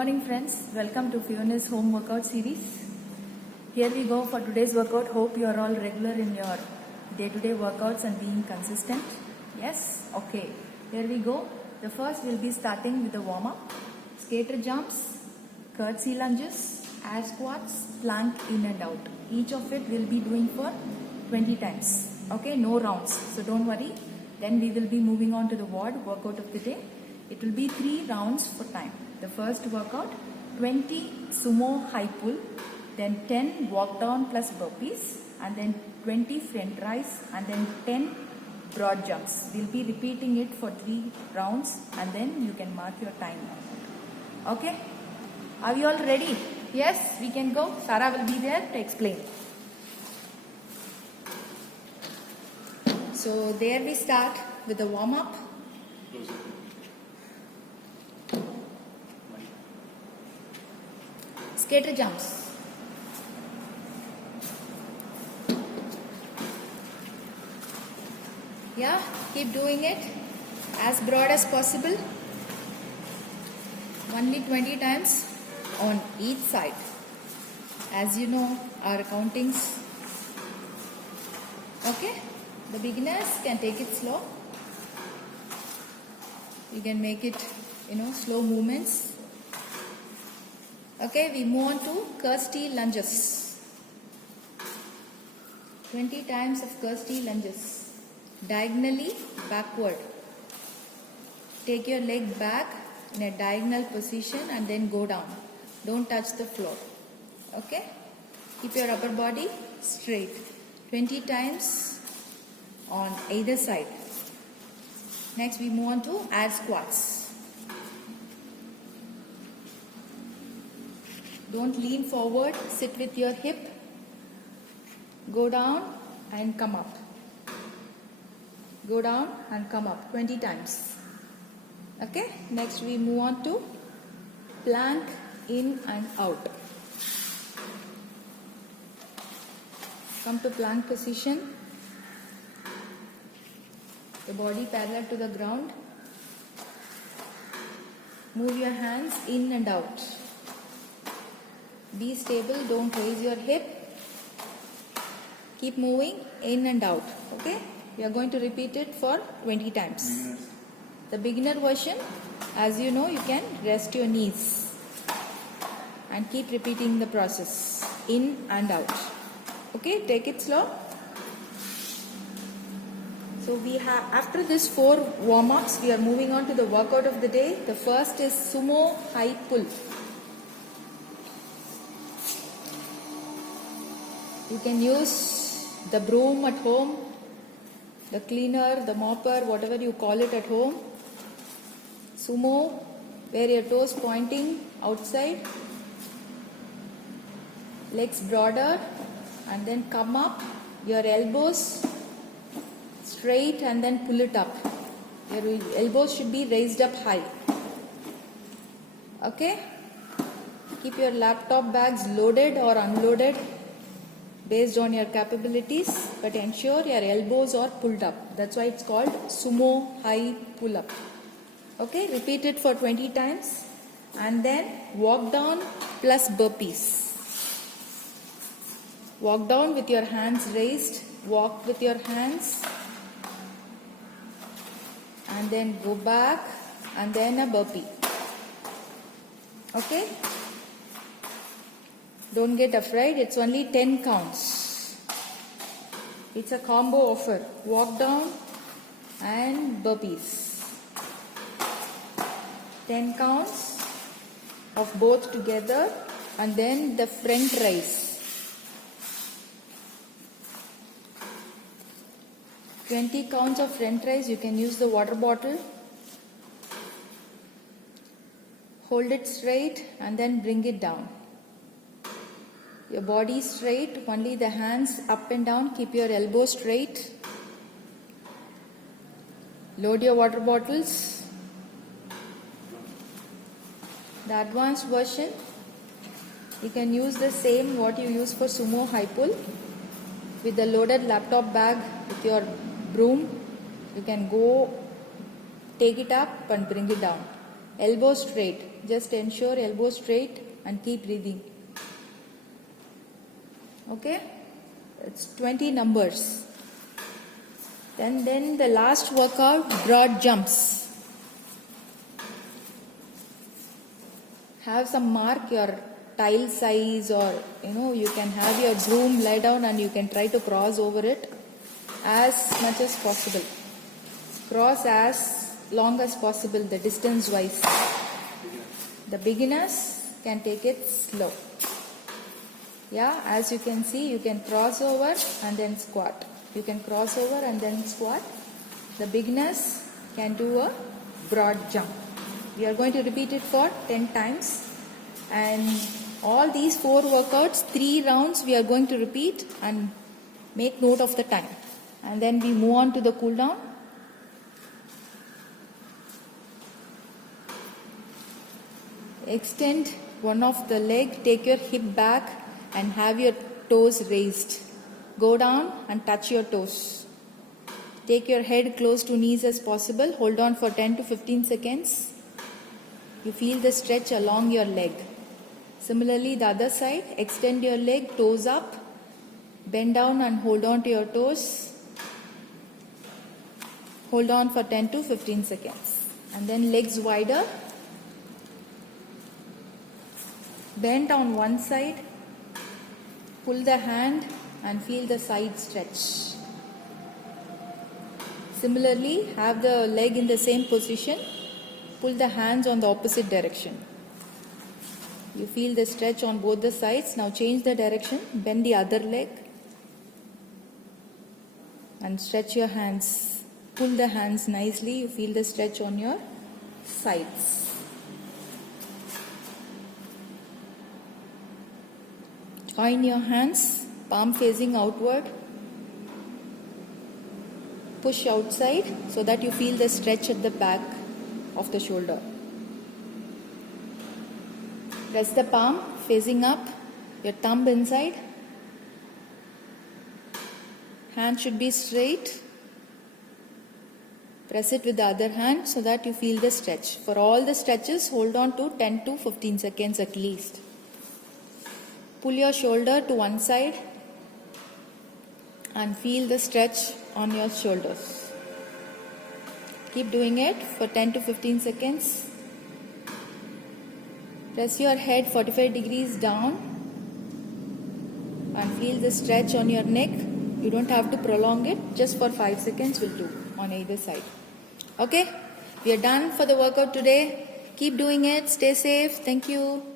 morning friends, welcome to Fiona's home workout series. Here we go for today's workout. Hope you are all regular in your day-to-day workouts and being consistent. Yes? Okay. Here we go. The first we'll be starting with the warm-up. Skater jumps, curtsy lunges, air squats, plank in and out. Each of it we'll be doing for 20 times. Okay? No rounds. So don't worry. Then we will be moving on to the WOD, workout of the day. It will be 3 rounds for time. The first workout, 20 sumo high pull, then 10 walk down plus burpees, and then 20 front rise, and then 10 broad jumps. We'll be repeating it for 3 rounds, and then you can mark your time. Okay? Are you all ready? Yes, we can go. Sarah will be there to explain. So there we start with the warm-up. Skater jumps. Yeah, keep doing it as broad as possible. Only 20 times on each side. As you know, our countings. Okay, the beginners can take it slow. You can make it, slow movements. Okay, we move on to kirsty lunges. 20 times of kirsty lunges. Diagonally backward. Take your leg back in a diagonal position and then go down. Don't touch the floor. Okay? Keep your upper body straight. 20 times on either side. Next we move on to air squats. Don't lean forward, sit with your hip, go down and come up. Go down and come up 20 times. Okay, next we move on to plank in and out. Come to plank position. The body parallel to the ground. Move your hands in and out. Be stable, don't raise your hip. Keep moving in and out. Okay? We are going to repeat it for 20 times. The beginner version, as you know, you can rest your knees and keep repeating the process in and out. Okay? Take it slow. So we have, after this 4 warm-ups, we are moving on to the workout of the day. The first is sumo high pull. You can use the broom at home, the cleaner, the mopper, whatever you call it at home. Sumo, where your toes pointing outside, legs broader, and then come up, your elbows straight and then pull it up. Your elbows should be raised up high. Okay? Keep your laptop bags loaded or unloaded based on your capabilities, but ensure your elbows are pulled up. That's why it's called sumo high pull up. Okay, repeat it for 20 times and then walk down plus burpees. Walk down with your hands raised, walk with your hands and then go back and then a burpee. Okay? Don't get afraid, it's only 10 counts. It's a combo offer. Walk down and burpees. 10 counts of both together and then the front rise. 20 counts of front rise. You can use the water bottle. Hold it straight and then bring it down. Your body straight, only the hands up and down. Keep your elbows straight. Load your water bottles. The advanced version, you can use the same what you use for sumo high pull. With the loaded laptop bag, with your broom, you can go take it up and bring it down. Elbow straight. Just ensure elbow straight and keep breathing. Okay? It's 20 numbers. Then the last workout, broad jumps. Have some mark your tile size, or you can have your broom lie down and you can try to cross over it as much as possible. Cross as long as possible, the distance wise. The beginners can take it slow. Yeah, as you can see, you can cross over and then squat. You can cross over and then squat. The beginners can do a broad jump. We are going to repeat it for 10 times. And all these 4 workouts, 3 rounds we are going to repeat and make note of the time. And then we move on to the cool down. Extend one of the leg, take your hip back and have your toes raised. Go down and touch your toes. Take your head close to knees as possible. Hold on for 10 to 15 seconds. You feel the stretch along your leg. Similarly, the other side, extend your leg, toes up. Bend down and hold on to your toes. Hold on for 10 to 15 seconds. And then legs wider. Bend on one side. Pull the hand and feel the side stretch. Similarly, have the leg in the same position. Pull the hands on the opposite direction. You feel the stretch on both the sides. Now change the direction. Bend the other leg. And stretch your hands. Pull the hands nicely. You feel the stretch on your sides. Join your hands, palm facing outward. Push outside so that you feel the stretch at the back of the shoulder. Press the palm facing up, your thumb inside. Hand should be straight. Press it with the other hand so that you feel the stretch. For all the stretches, hold on to 10 to 15 seconds at least. Pull your shoulder to one side and feel the stretch on your shoulders. Keep doing it for 10 to 15 seconds. Press your head 45 degrees down and feel the stretch on your neck. You don't have to prolong it, just for 5 seconds will do on either side. Okay, we are done for the workout today. Keep doing it. Stay safe. Thank you.